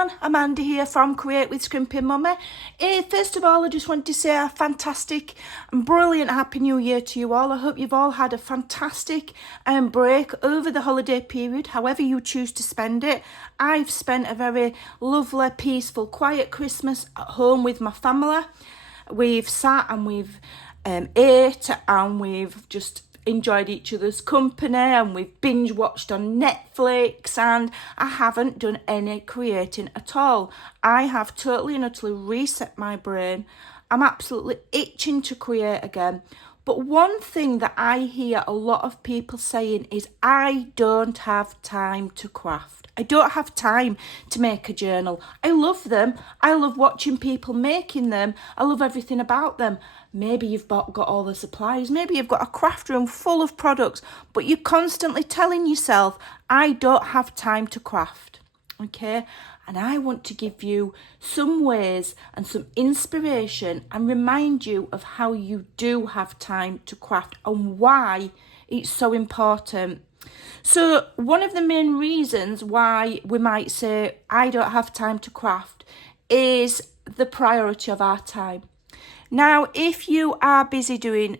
everyone, Amanda here from Create with Scrimping Mummy. First of all, I just want to say a fantastic and brilliant Happy New Year to you all. I hope you've all had a fantastic break over the holiday period, however you choose to spend it. I've spent a very lovely, peaceful, quiet Christmas at home with my family. We've sat and we've ate and we've just enjoyed each other's company, and we've binge watched on Netflix, and I haven't done any creating at all. I have totally and utterly reset my brain. I'm absolutely itching to create again. But one thing that I hear a lot of people saying is, I don't have time to craft. I don't have time to make a journal. I love them. I love watching people making them. I love everything about them. Maybe you've got all the supplies. Maybe you've got a craft room full of products, but you're constantly telling yourself, I don't have time to craft. Okay? And I want to give you some ways and some inspiration and remind you of how you do have time to craft and why it's so important. So one of the main reasons why we might say, I don't have time to craft, is the priority of our time. Now, if you are busy doing,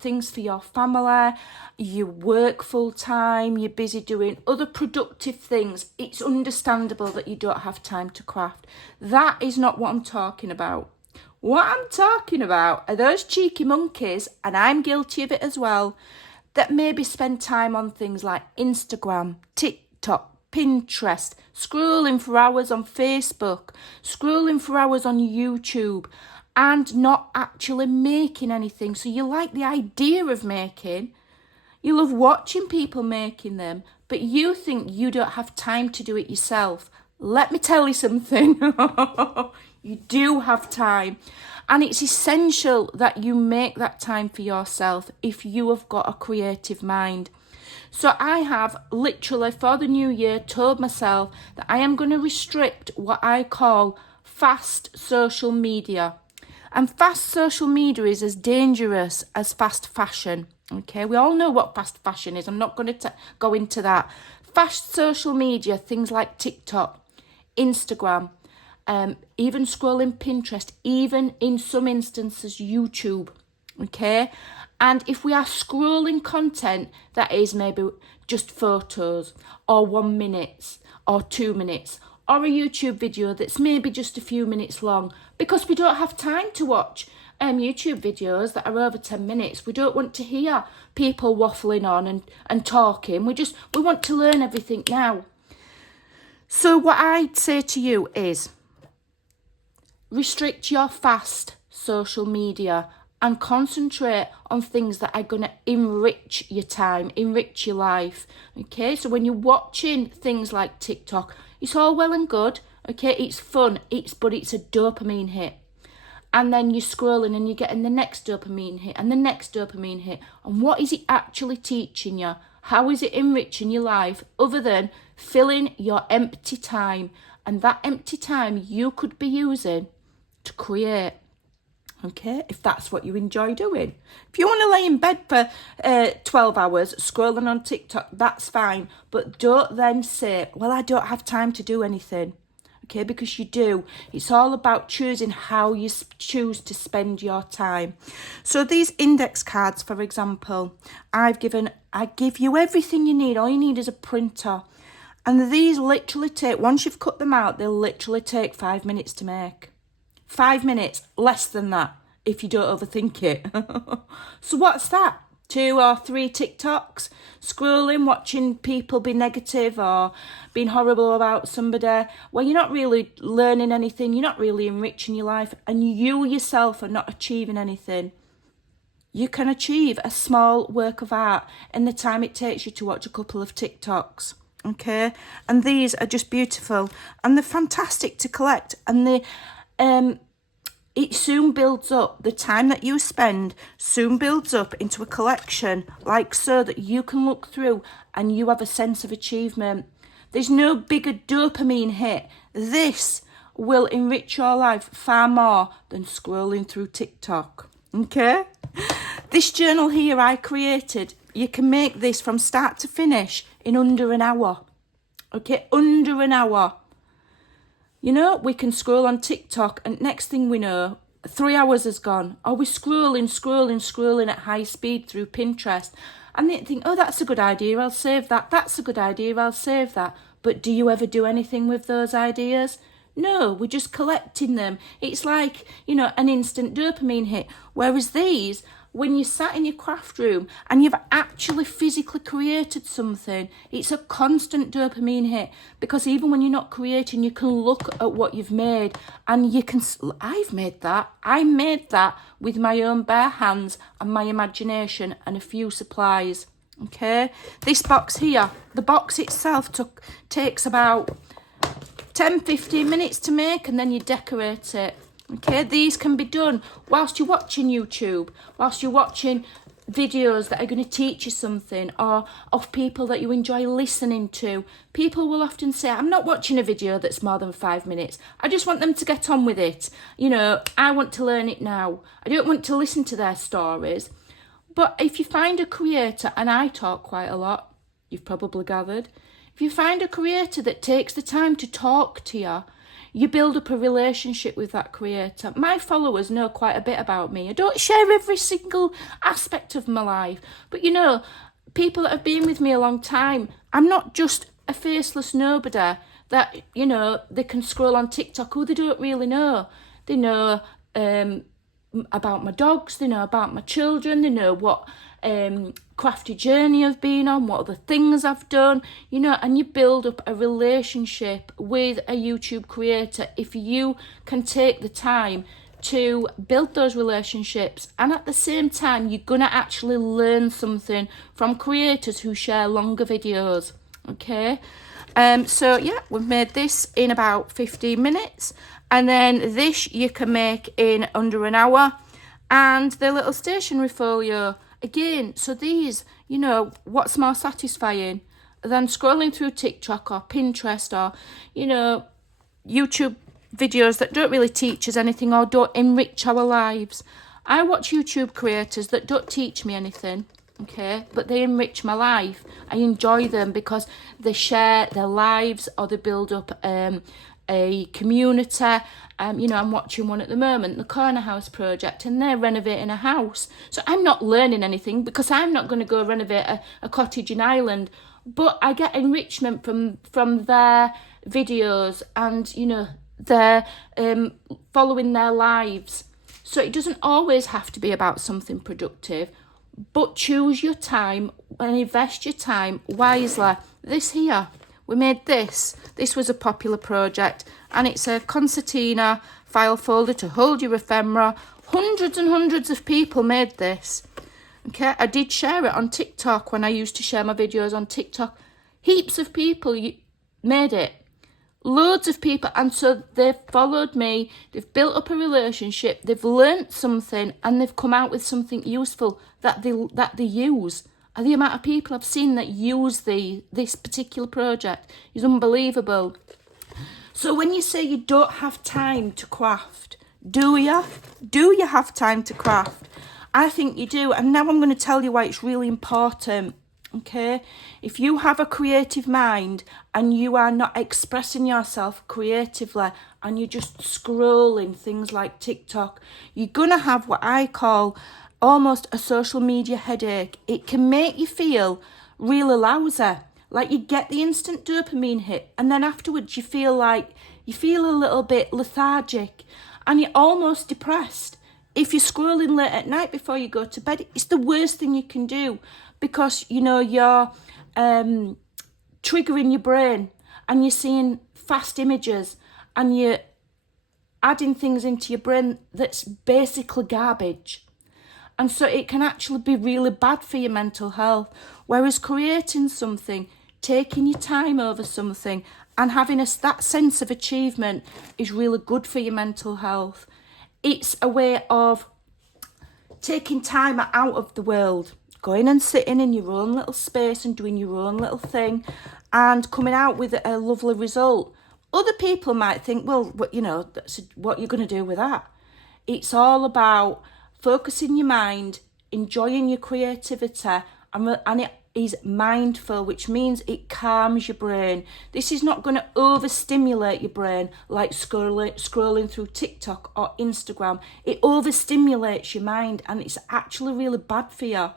things for your family, you work full time, you're busy doing other productive things, it's understandable that you don't have time to craft. That is not what I'm talking about. What I'm talking about are those cheeky monkeys, and I'm guilty of it as well, that maybe spend time on things like Instagram, TikTok, Pinterest, scrolling for hours on Facebook, scrolling for hours on YouTube, and not actually making anything. So you like the idea of making, you love watching people making them, but you think you don't have time to do it yourself. Let me tell you something. You do have time. And it's essential that you make that time for yourself if you have got a creative mind. So I have literally, for the new year, told myself that I am going to restrict what I call fast social media. And fast social media is as dangerous as fast fashion. Okay, we all know what fast fashion is. I'm not going to go into that. Fast social media, things like TikTok, Instagram, even scrolling Pinterest, even in some instances YouTube. Okay, and if we are scrolling content that is maybe just photos or 1 minute or 2 minutes, or a YouTube video that's maybe just a few minutes long, because we don't have time to watch YouTube videos that are over 10 minutes. We don't want to hear people waffling on and talking. We want to learn everything now. So what I'd say to you is, restrict your fast social media and concentrate on things that are going to enrich your time, enrich your life. Okay, so when you're watching things like TikTok, it's all well and good. Okay, it's fun, but it's a dopamine hit. And then you're scrolling and you're getting the next dopamine hit and the next dopamine hit. And what is it actually teaching you? How is it enriching your life other than filling your empty time? And that empty time you could be using to create. Okay, if that's what you enjoy doing. If you want to lay in bed for 12 hours scrolling on TikTok, that's fine. But don't then say, well, I don't have time to do anything. Okay, because you do. It's all about choosing how you choose to spend your time. So these index cards, for example, I give you everything you need. All you need is a printer. And these literally take, once you've cut them out, they'll literally take 5 minutes to make. 5 minutes, less than that, if you don't overthink it. So what's that? 2 or 3 TikToks, scrolling, watching people be negative or being horrible about somebody. Well, you're not really learning anything. You're not really enriching your life. And you yourself are not achieving anything. You can achieve a small work of art in the time it takes you to watch a couple of TikToks. Okay? And these are just beautiful. And they're fantastic to collect. And it soon builds up. The time that you spend soon builds up into a collection, like so, that you can look through and you have a sense of achievement. There's no bigger dopamine hit. This will enrich your life far more than scrolling through TikTok. Okay? This journal here I created, you can make this from start to finish in under an hour. Okay? Under an hour. You know, we can scroll on TikTok and next thing we know, 3 hours has gone. Or we're scrolling at high speed through Pinterest. And they think, oh, that's a good idea, I'll save that. That's a good idea, I'll save that. But do you ever do anything with those ideas? No, we're just collecting them. It's like, you know, an instant dopamine hit. Whereas these, when you sat in your craft room and you've actually physically created something, it's a constant dopamine hit. Because even when you're not creating, you can look at what you've made and you can, I've made that. I made that with my own bare hands and my imagination and a few supplies. Okay, this box here, the box itself takes about 10-15 minutes to make, and then you decorate it. Okay, these can be done whilst you're watching YouTube, whilst you're watching videos that are going to teach you something, or of people that you enjoy listening to. People will often say, I'm not watching a video that's more than 5 minutes. I just want them to get on with it. You know, I want to learn it now. I don't want to listen to their stories. But if you find a creator, and I talk quite a lot, you've probably gathered, if you find a creator that takes the time to talk to you, you build up a relationship with that creator. My followers know quite a bit about me. I don't share every single aspect of my life. But, you know, people that have been with me a long time, I'm not just a faceless nobody that, you know, they can scroll on TikTok who they don't really know. They know about my dogs, they know about my children, they know what crafty journey I've been on, what other things I've done, you know, and you build up a relationship with a YouTube creator if you can take the time to build those relationships. And at the same time, you're going to actually learn something from creators who share longer videos. Okay, so yeah, we've made this in about 15 minutes, and then this you can make in under an hour. And the little stationery folio again. So these, you know, what's more satisfying than scrolling through TikTok or Pinterest or, you know, YouTube videos that don't really teach us anything or don't enrich our lives. I watch YouTube creators that don't teach me anything, okay, but they enrich my life. I enjoy them because they share their lives or they build up a community. You know, I'm watching one at the moment, the Corner House Project, and they're renovating a house. So I'm not learning anything because I'm not going to go renovate a cottage in Ireland, but I get enrichment from their videos and, you know, their following their lives. So it doesn't always have to be about something productive, but choose your time and invest your time wisely. This here, we made this. This was a popular project, and it's a concertina file folder to hold your ephemera. Hundreds and hundreds of people made this. Okay, I did share it on TikTok when I used to share my videos on TikTok. Heaps of people made it. Loads of people, and so they've followed me, they've built up a relationship, they've learnt something, and they've come out with something useful that they use. And the amount of people I've seen that use this particular project is unbelievable. So when you say you don't have time to craft, do you? Do you have time to craft? I think you do, and now I'm going to tell you why it's really important. Okay, if you have a creative mind and you are not expressing yourself creatively and you're just scrolling things like TikTok, you're going to have what I call almost a social media headache. It can make you feel really lousy, like you get the instant dopamine hit, and then afterwards you feel a little bit lethargic and you're almost depressed. If you're scrolling late at night before you go to bed, it's the worst thing you can do, because, you know, you're triggering your brain and you're seeing fast images and you're adding things into your brain that's basically garbage. And so it can actually be really bad for your mental health. Whereas creating something, taking your time over something and having that sense of achievement is really good for your mental health. It's a way of taking time out of the world, going and sitting in your own little space and doing your own little thing and coming out with a lovely result. Other people might think, well, you know, what you're going to do with that. It's all about focusing your mind, enjoying your creativity, and is mindful, which means it calms your brain. This is not going to overstimulate your brain like scrolling through TikTok or Instagram. It overstimulates your mind, and it's actually really bad for you.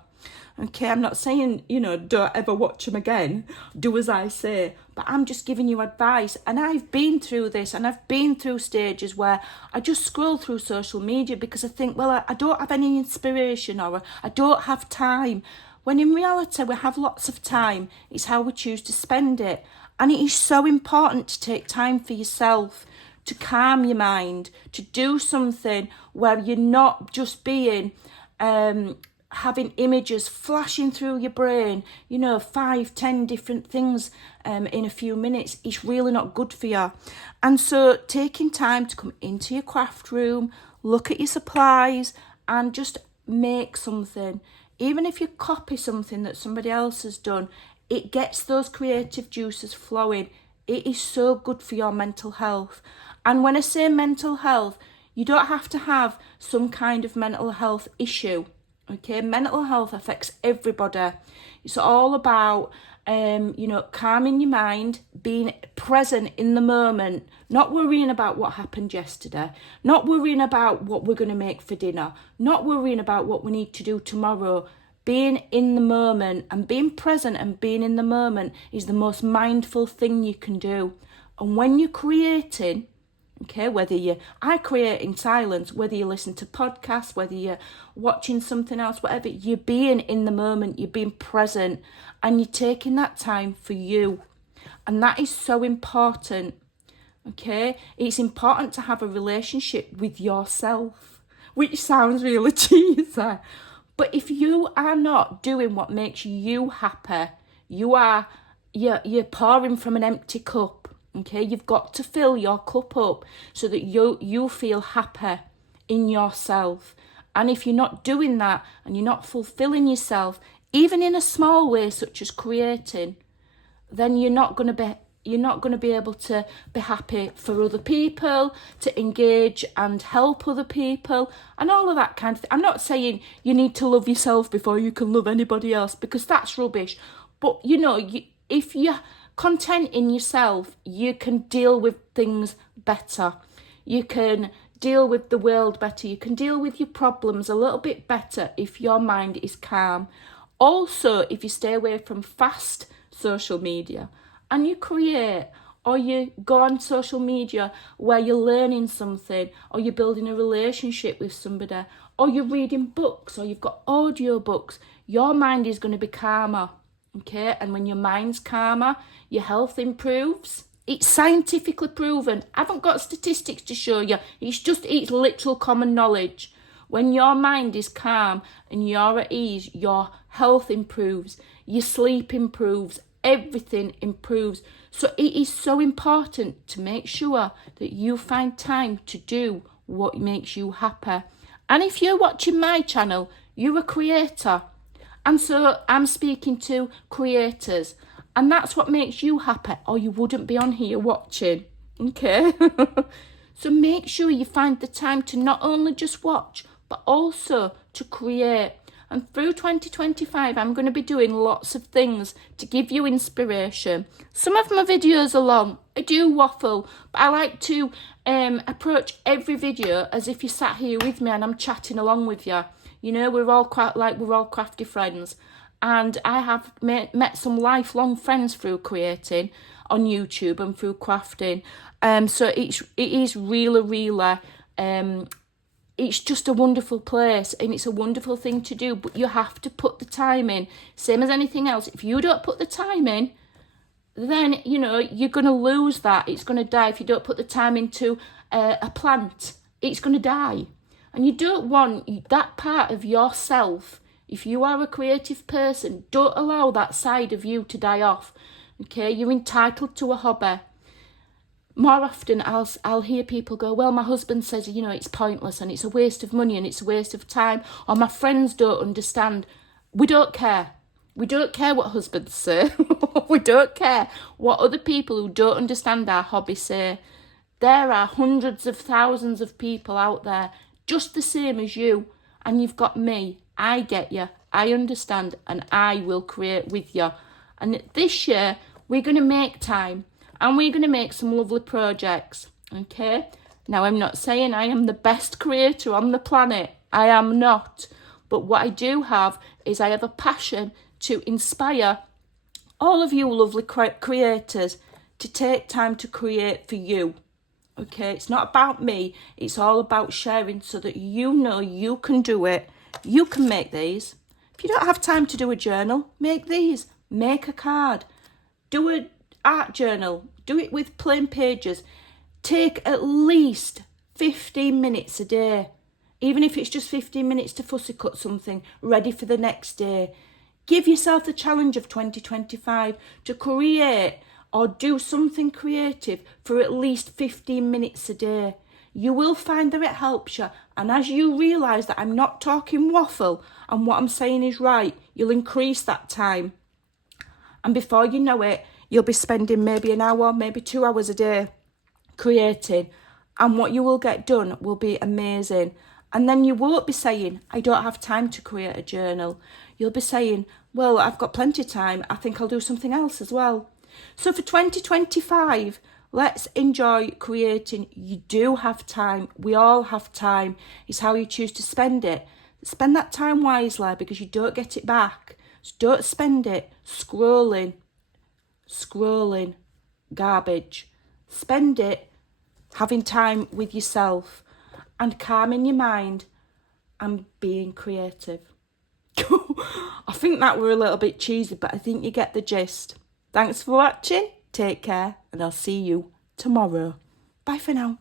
Okay, I'm not saying, don't ever watch them again. Do as I say. But I'm just giving you advice. And I've been through this, and I've been through stages where I just scroll through social media because I think, well, I don't have any inspiration, or I don't have time. When in reality, we have lots of time. It's how we choose to spend it. And it is so important to take time for yourself, to calm your mind, to do something where you're not just being... having images flashing through your brain, 5-10 different things in a few minutes. It's really not good for you. And so taking time to come into your craft room, look at your supplies, and just make something. Even if you copy something that somebody else has done, it gets those creative juices flowing. It is so good for your mental health. And when I say mental health, you don't have to have some kind of mental health issue. Okay, mental health affects everybody. It's all about, calming your mind, being present in the moment, not worrying about what happened yesterday, not worrying about what we're going to make for dinner, not worrying about what we need to do tomorrow. Being in the moment and being present and being in the moment is the most mindful thing you can do. And when you're creating... Okay, I create in silence, whether you listen to podcasts, whether you're watching something else, whatever, you're being in the moment, you're being present, and you're taking that time for you. And that is so important, okay? It's important to have a relationship with yourself, which sounds really cheesy. But if you are not doing what makes you happy, you're pouring from an empty cup. Okay, you've got to fill your cup up so that you feel happy in yourself. And if you're not doing that and you're not fulfilling yourself, even in a small way such as creating, then you're not going to be able to be happy for other people, to engage and help other people, and all of that kind of thing. I'm not saying you need to love yourself before you can love anybody else, because that's rubbish. But if you're content in yourself, you can deal with things better. You can deal with the world better. You can deal with your problems a little bit better if your mind is calm. Also, if you stay away from fast social media and you create, or you go on social media where you're learning something, or you're building a relationship with somebody, or you're reading books, or you've got audio books, your mind is going to be calmer. Okay, and when your mind's calmer, your health improves. It's scientifically proven. I haven't got statistics to show you. It's literal common knowledge. When your mind is calm and you're at ease, your health improves, your sleep improves, everything improves. So it is so important to make sure that you find time to do what makes you happy. And if you're watching my channel, you're a creator. And so I'm speaking to creators, and that's what makes you happy, or you wouldn't be on here watching, okay? So make sure you find the time to not only just watch, but also to create. And through 2025, I'm going to be doing lots of things to give you inspiration. Some of my videos are long. I do waffle, but I like to approach every video as if you sat here with me and I'm chatting along with you. We're all crafty friends. And I have met some lifelong friends through creating on YouTube and through crafting. So it is really, it's just a wonderful place, and it's a wonderful thing to do. But you have to put the time in. Same as anything else. If you don't put the time in, then, you're going to lose that. It's going to die. If you don't put the time into a plant, it's going to die. And you don't want that part of yourself. If you are a creative person, don't allow that side of you to die off. Okay, you're entitled to a hobby. More often, I'll hear people go, well, my husband says, it's pointless and it's a waste of money and it's a waste of time. Or my friends don't understand. We don't care. We don't care what husbands say. We don't care what other people who don't understand our hobby say. There are hundreds of thousands of people out there just the same as you, and you've got me. I get you. I understand, and I will create with you. And this year, we're going to make time, and we're going to make some lovely projects, okay? Now, I'm not saying I am the best creator on the planet. I am not. But what I do have is I have a passion to inspire all of you lovely creators to take time to create for you. Okay, it's not about me. It's all about sharing so that you know you can do it. You can make these. If you don't have time to do a journal, make these. Make a card. Do an art journal. Do it with plain pages. Take at least 15 minutes a day. Even if it's just 15 minutes to fussy cut something ready for the next day. Give yourself the challenge of 2025 to create or do something creative for at least 15 minutes a day. You will find that it helps you. And as you realise that I'm not talking waffle and what I'm saying is right, you'll increase that time. And before you know it, you'll be spending maybe an hour, maybe 2 hours a day creating. And what you will get done will be amazing. And then you won't be saying, I don't have time to create a journal. You'll be saying, well, I've got plenty of time. I think I'll do something else as well. So for 2025, let's enjoy creating. You do have time. We all have time. It's how you choose to spend it. Spend that time wisely because you don't get it back. So don't spend it scrolling, garbage. Spend it having time with yourself and calming your mind and being creative. I think that were a little bit cheesy, but I think you get the gist. Thanks for watching. Take care, and I'll see you tomorrow. Bye for now.